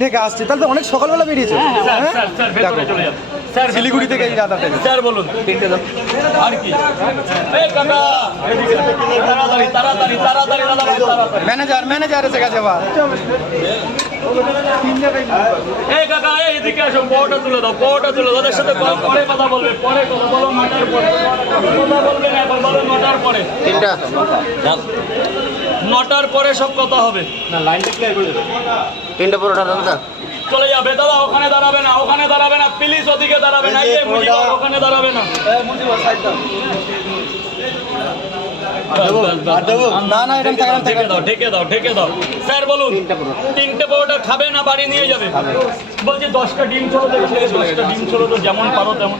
থেকে আসছে তাহলে তো অনেক সকালবেলা বেরিয়েছে। স্যার শিলিগুড়ি থেকে এই রাধা থেকে। স্যার বলুন তিনটে দাও আর কি এই কাকা তাড়াতাড়ি তাড়াতাড়ি তাড়াতাড়ি তাড়াতাড়ি ম্যানেজার এসে গেছে বা এই কাকা এইদিকে আসো পরোটা তুলে দাও পরোটা তুলে দাও ওদের সাথে পরে কথা বলবে পরে কথা বলো 9টার পরে কথা বলবে না এখন বলো 9টার পরে তিনটা 9টার পরে সব কথা হবে না লাইনটা ক্লিয়ার করে দেবে। তিনটা পরোটা দাদা চলে যাবে দাদা ওখানে দাঁড়াবে না ওখানে দাঁড়াবে না প্লিজ ওদিকে দাঁড়াবে না এই মুজিবার ওখানে দাঁড়াবে না না এরকম ঢেকে দাও ঢেকে দাও ঢেকে দাও স্যার বলুন তিনটে পরোটা খাবে না বাড়ি নিয়ে যাবে বলছি 10টা ডিম ছোলো তো 10টা ডিম ছোলো তো যেমন পারো তেমন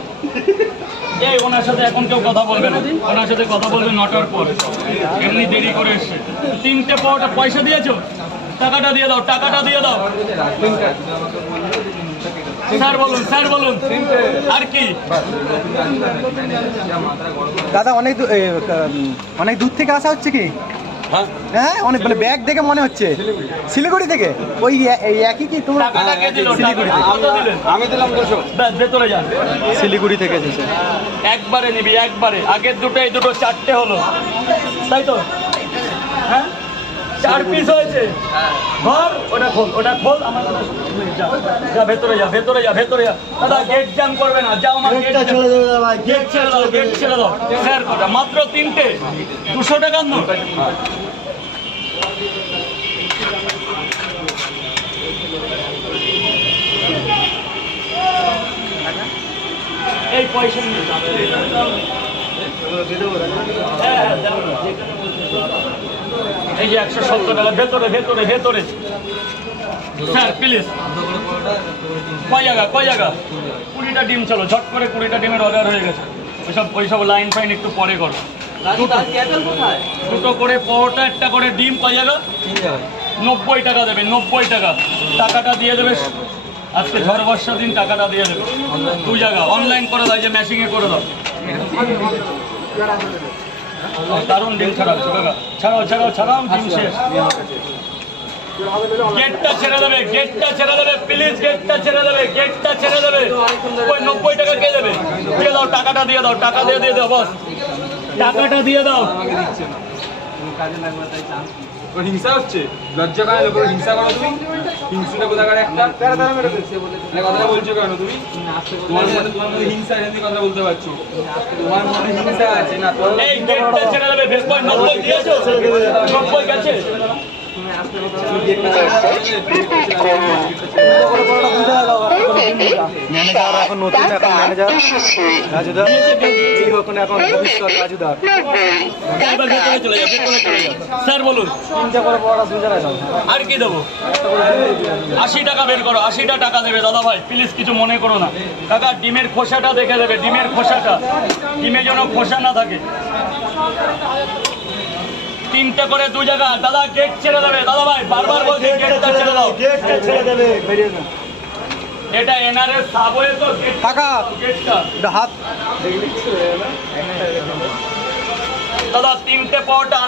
এই ওনার সাথে এখন কেউ কথা বলবে না ওনার সাথে কথা বলবে 9টার পর এমনি দেরি করে এসছে তিনটে পরোটা পয়সা দিয়েছো টাকাটা দিয়ে দাও টাকাটা দিয়ে দাও স্যার বলুন আর কি দাদা অনেক দূর থেকে আসা হচ্ছে কি? হ্যাঁ অনেক মানে ব্যাগ দেখে মনে হচ্ছে শিলিগুড়ি থেকে ওই একই কি তোমরা টাকাটা কে দিল শিলিগুড়ি থেকে কত দিলেন আমি দিলাম 200 ব্যাস ভেতরে যান শিলিগুড়ি থেকে এসেছে। একবারে নিবি একবারে আগের দুটো এই দুটো 4টে হলো তাই তো হ্যাঁ 4 পিস হয়েছে ধর ওটা খোল আমার যা ভেতরে যা ভেতরে যা ভেতরে যা দাদা গেট জ্যাম করবে না যাও আমার গেট ছেড়ে দাও ভাই গেট ছেড়ে দাও স্যার কটা মাত্র 3টে 200 টাকার নোট এই পয়সা নিয়ে এই যে 170 টাকা ভেতরে ভেতরে ভেতরে স্যার প্লিজ কয় জায়গা 20টা ডিম চলো ঝট করে 20টা ডিমের অর্ডার হয়ে গেছে ওইসব লাইন ফাইন একটু পরে করো দুটো করে পরোটা একটা করে ডিম কয় জায়গা 90 টাকা দেবে 90 টাকা টাকাটা দিয়ে দেবে আজকে ঝড় বর্ষা দিন টাকাটা দিয়ে দেবে 2 জায়গা অনলাইন করে দাও যে ম্যাচিংয়ে করে দাও দারুণ ডিম ছাড়াচ্ছো কাকা ছাড়াও ডিম শেষ গেটটা ছেড়ে দেবে প্লিজ গেটটা ছেড়ে দেবে ওই 90 টাকা কে দেবে দিয়ে দাও টাকাটা দিয়ে দাও টাকা দিয়ে দাও বস টাকাটা দিয়ে দাও হিংসা হচ্ছে লজ্জা করে লোকের হিংসা করো তুমি হিংসুটা কোথাকার একটা কথা বলছো কেন তুমি তোমার মধ্যে হিংসা আছে কথা বলতে পারছো তোমার মধ্যে হিংসা আছে না এই গেটটা ছেড়ে দেবে ভেতরে 90 দিয়েছো 90 গেছে ম্যানেজার এখন নতুন এখন ম্যানেজার রাজুদা এই ওখানে এখন ভবিষ্যৎ রাজুদা এবার ভেতরে চলে যাও স্যার বলুন তিনটা করে বড় সুবিধা আছে আর কি দেবো 80 টাকা বের করো 80টা টাকা দেবে দাদা ভাই প্লিজ কিছু মনে করো না কাকা ডিমের খোসাটা দেখে দেবে ডিমের খোসাটা ডিমে যেন খোসা না থাকে 3টে করে 2 জায়গা দাদা গেট ছেড়ে দেবে দাদা ভাই বারবার বলছি গেটটা ছেড়ে দাও গেটটা ছেড়ে দেবে বেরিয়ে যাও এটা এনআরএস সাবওয়ে তো কাকা গেটটা হাত দাদা 3টে পরোটা